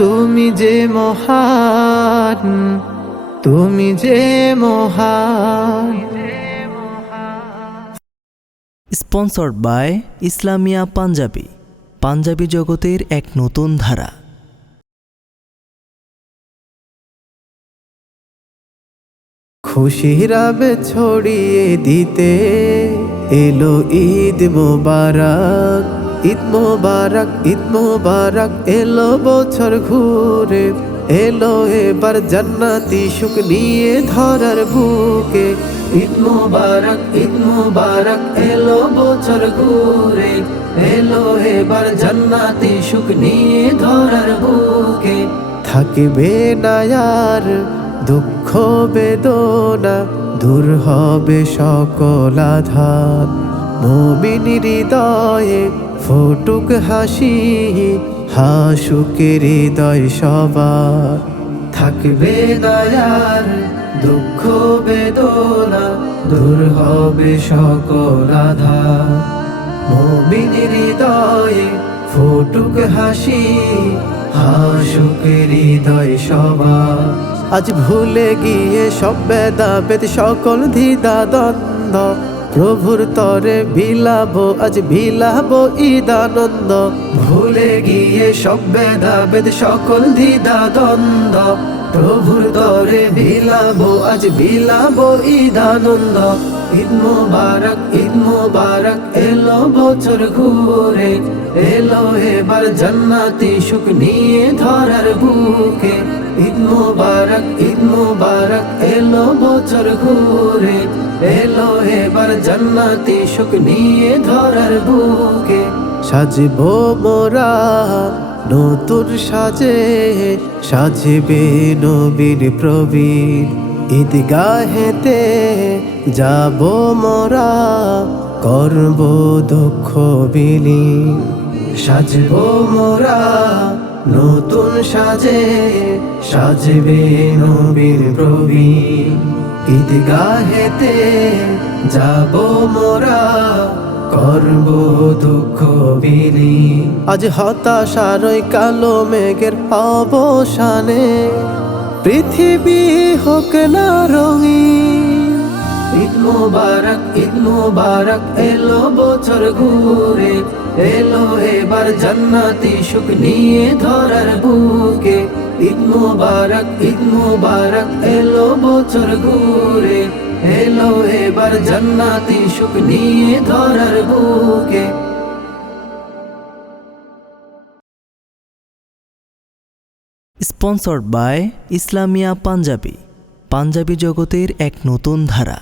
তুমি যে মহান, তুমি যে মহান। স্পন্সর্ড বাই ইসলামিয়া পাঞ্জাবি, পাঞ্জাবি জগতের এক নতুন ধারা। খুশির আবেগ ছড়িয়ে দিতে এলো ঈদ মোবারক, ঈদ মোবারক, ঈদ মোবারক। এলো বছর ঘুরে, এলো এবার জান্নাতি সুখ নিয়ে ধরার বুকে। ঈদ মোবারক, ঈদ মোবারক। এলো বছর ঘুরে, এলো এবার জান্নাতি সুখ নিয়ে ধরার বুকে। থাকবে না আর দুঃখ বেদনা, দূর হবে সকল আধার। মুমিন হৃদয়ে ফুটুক হাসি, হাসুক হৃদয় সবার। থাকবে না আর দুঃখ বেদনা, দূর হবে সকল আধার। মুমিন হৃদয়ে ফুটুক হাসি, হাসুক হৃদয় সবার। আজ ভুলে গিয়ে সব ভেদাভেদ, সকল দ্বিধা দ্বন্দ্ব, প্রভুর তরে বিলাবো, আজ বিলাবো ঈদানন্দ। ভুলে গিয়ে সব ভেদাভেদ, সকল দ্বিধা দ্বন্দ্ব, প্রভুর তরে বিলাবো, আজ বিলাবো ঈদানন্দ। ঈদ মোবারক, ঈদ মোবারক। এলো বছর ঘুরে, এলো এবার জান্নাতি সুখ নিয়ে ধরার বুকে। ঈদ মোবারক, ঈদ মোবারক। এলো বছর ঘুরে, এলো এবার জান্নাতি সুখ নিয়ে ধরার বুকে। সাজবো মোরা নতুন সাজে, সাজবে নবীর প্রবীণ। ঈদগাহেতে যাব মোরা, করব দুঃখ বিলীন। সাজবো মোরা নতুন সাজে, সাজবে নবীর প্রবীণ। ঈদগাহেতে যাব মোরা, করব দুঃখ বিলীন। আজ হতাশার ওই কালো মেঘের অবসানে, পৃথিবী হোক না রঙিন। ঈদ মোবারক, ঈদ মোবারক। এলো বছর ঘুরে, এলো এবার জান্নাতি সুখ নিয়ে ধরার বুকে। ঈদ মোবারক, ঈদ মোবারক। এলো বছর ঘুরে, এলো এবার জান্নাতি সুখ নিয়ে ধরার বুকে। স্পন্সর্ড বাই ইসলামিয়া পাঞ্জাবি, পাঞ্জাবি জগতের এক নতুন ধারা।